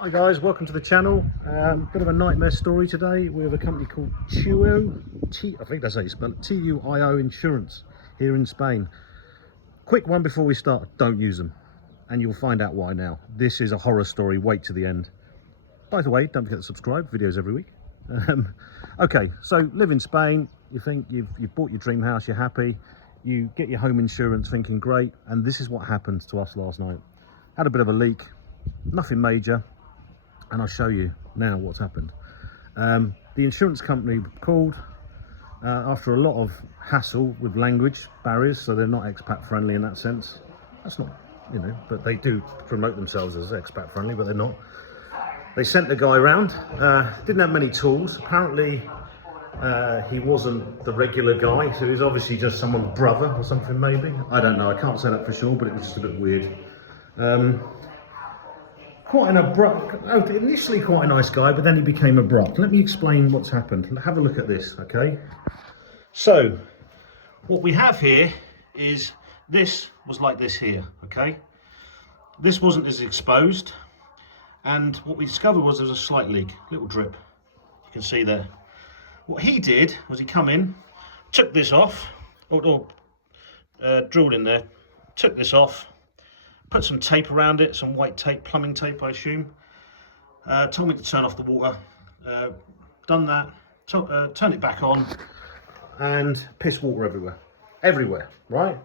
Hi guys, welcome to the channel. Bit of a nightmare story today. We have a company called TUIO, I think that's how you spell it, TUIO Insurance here in Spain. Quick one before we start, don't use them. And you'll find out why now. This is a horror story, wait to the end. By the way, don't forget to subscribe, videos every week. Okay, so live in Spain, you think you've bought your dream house, you're happy, you get your home insurance thinking great, and this is what happened to us last night. Had a bit of a leak, nothing major. And I'll show you now what's happened. The insurance company called after a lot of hassle with language barriers, so they're not expat friendly in that sense. That's not, you know, but they do promote themselves as expat friendly, but they're not. They sent the guy around, didn't have many tools. Apparently he wasn't the regular guy, so he was obviously just someone's brother or something maybe. I don't know, I can't say that for sure, but it was just a bit weird. Quite an abrupt, initially quite a nice guy, but then he became abrupt. Let me explain what's happened. Have a look at this, okay? So, what we have here is, this was like this here, okay? This wasn't as exposed, and what we discovered was there was a slight leak, little drip. You can see there. What he did was he come in, took this off, or drilled in there, took this off, put some tape around it, some white tape, plumbing tape I assume. Told me to turn off the water. Done that, turned it back on, and piss water everywhere, right?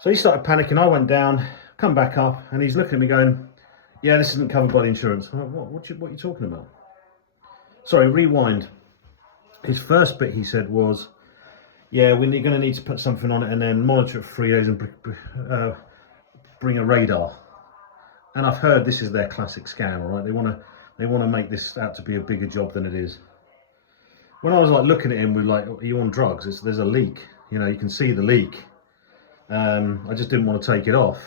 So he started panicking, I went down, come back up, and he's looking at me going, yeah, this isn't covered by the insurance. I'm like, what are you talking about? Sorry, rewind. His first bit he said was, yeah, we're going to need to put something on it and then monitor it for 3 days and bring a radar. And I've heard this is their classic scam, all right? They want to make this out to be a bigger job than it is. When I was like looking at him with like, are you on drugs? There's a leak, you know, you can see the leak. I just didn't want to take it off.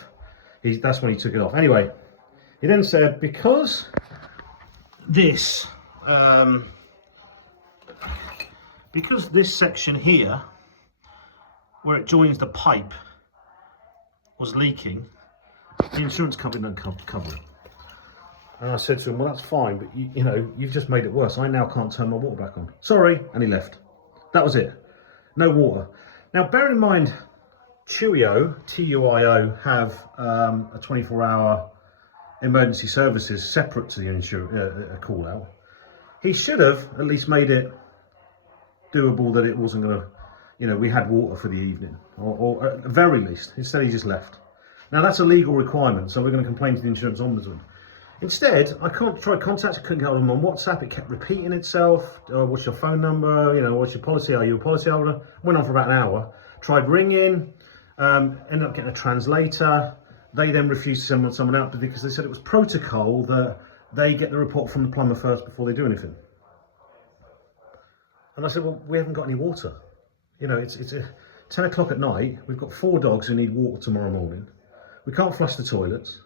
That's when he took it off. Anyway, he then said, because this section here, where it joins the pipe, was leaking, the insurance company don't cover it. And I said to him, well, that's fine, but you know, you've just made it worse. I now can't turn my water back on. Sorry, and he left. That was it. No water. Now, bear in mind, TUIO, T-U-I-O, have a 24-hour emergency services separate to the call out. He should have at least made it doable that it wasn't going to, you know, we had water for the evening, or at the very least. Instead, he just left. Now, that's a legal requirement, so we're going to complain to the insurance ombudsman. Instead, I tried contacting, couldn't get hold of him on WhatsApp. It kept repeating itself. What's your phone number? You know, what's your policy? Are you a policyholder? Went on for about an hour. Tried ringing, ended up getting a translator. They then refused to send someone out because they said it was protocol that they get the report from the plumber first before they do anything. And I said, well, we haven't got any water. You know, it's 10 o'clock at night. We've got 4 dogs who need water tomorrow morning. We can't flush the toilets.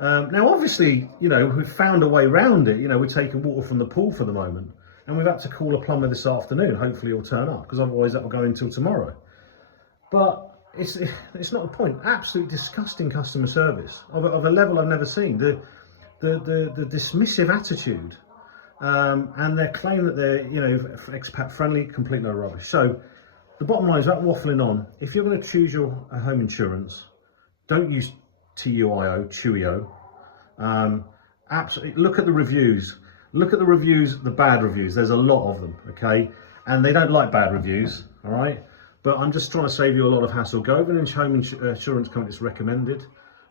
Now, obviously, you know, we've found a way around it. You know, we're taking water from the pool for the moment. And we've had to call a plumber this afternoon. Hopefully he'll turn up, because otherwise that will go until tomorrow. But it's not the point. Absolute disgusting customer service of a level I've never seen. The dismissive attitude. And their claim that they're, you know, expat friendly, completely rubbish. So the bottom line is, that waffling on, if you're going to choose your home insurance, don't use TUIO. Absolutely, look at the reviews. Look at the reviews, the bad reviews. There's a lot of them, okay? And they don't like bad reviews, all right? But I'm just trying to save you a lot of hassle. Go over to home insurance company that's recommended,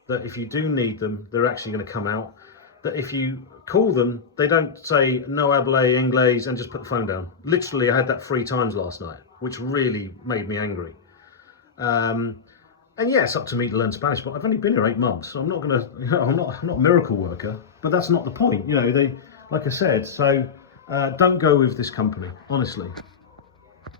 that if you do need them, they're actually going to come out. That if you call them, they don't say no habla inglés and just put the phone down. Literally, I had that 3 times last night, which really made me angry. And yeah, it's up to me to learn Spanish, but I've only been here 8 months, so I'm not gonna, you know, I'm not a miracle worker. But that's not the point, you know. Like I said, so don't go with this company, honestly.